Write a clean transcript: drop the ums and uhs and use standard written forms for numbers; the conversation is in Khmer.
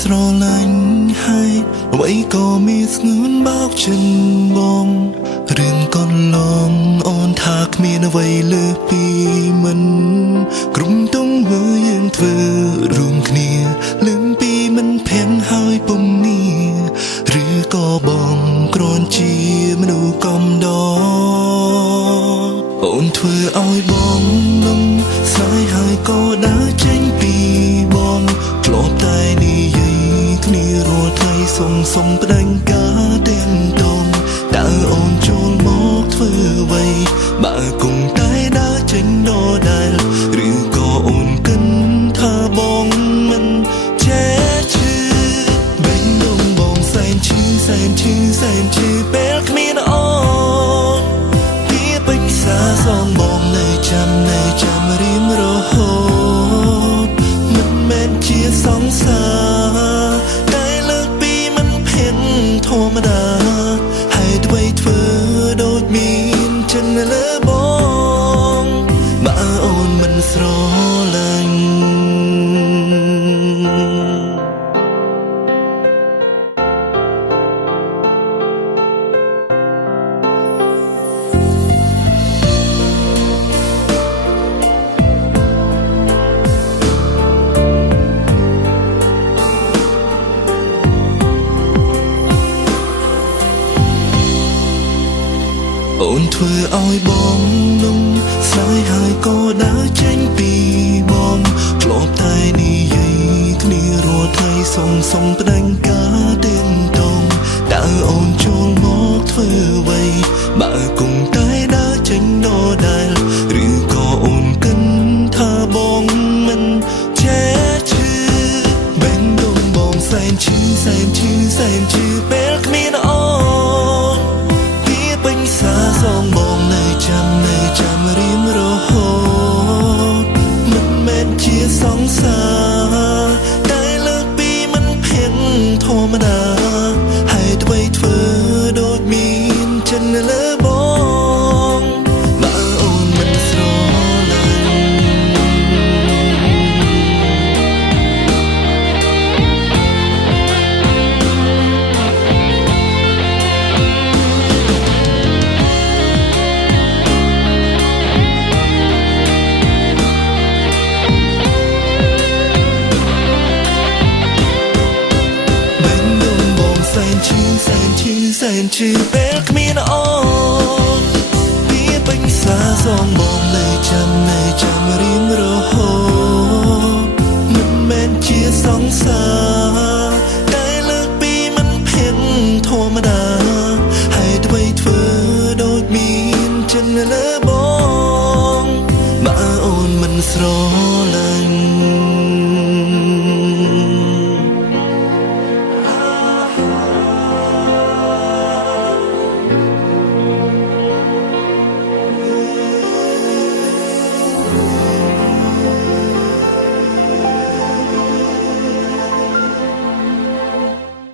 ស្រឡាញ់ហើយអ្វីក៏មានស្ងួនបោកចិនបងរឿងកន្លងអូនថាគ្មានអ្វីលើសពីមិនក្រុមទុំមើលយើងធ្វើរួមគ្នាលឹមពីមិនភានហើយពុំនេះឬក៏បងគ្រាន់ជាមនុស្សកំដរអូនធ្វើឲ្យបងនឹងស្នេហ៍ហើយក៏ដើរចេញពីបងធ្លាប់តែនិយាយគ្នារាល់ថ្ងៃសុំប្តេជ្ញាទាំងតងតើអូនចូលមកធ្វើអ្វីបើគង់តែដើរចេញដដែលឬក៏អូនគិនថាបងមិនចេះឈឺបេញដងបងសែនឈឺពេលគ្មានអូនពីពេញសាសងបងនៅចាំរៀមរហូតមិនមែនជាសង្សារតែលើកពីមិនភានធម្មតាហើយអ្វីធ្វើដូចមានចិនលើបងបើអូនមិនស្រឡាញ់អូនធ្វើឲ្យបងនឹងស្នេហ៍ហើយក៏ដើរចេញពីបងធ្លាប់តែនិយាយគ្នារាល់ថ្ងៃសុំប្តេជ្ញាទាំងតងតើអូនចូលមកធ្វើអ្វីបើគង់តែដើរចេញដដែលឬក៏អូនគិនថាបងមិនចេះឈឺបេញដងបងសែនឈឺពេលគ្មានអូនពេញសាសងបងនៅចាំរៀមរហូតមិនមែនជាសង្សារតែលើកពីមិនភានធម្មតាហើយអ្វីធ្វើដូចមានចិនលើបងបើអូនមិនស្រឡាញ់សែនឈឺពេលគ្មានអូនពីពេញសាសងបងនៅចាំរៀមរហូតមិនមែនជាសង្សារតែលើកពីមិនភានធម្មតាហើយអ្វីធ្វើដូចមានចិនលើបងបើអូនមិនស្រ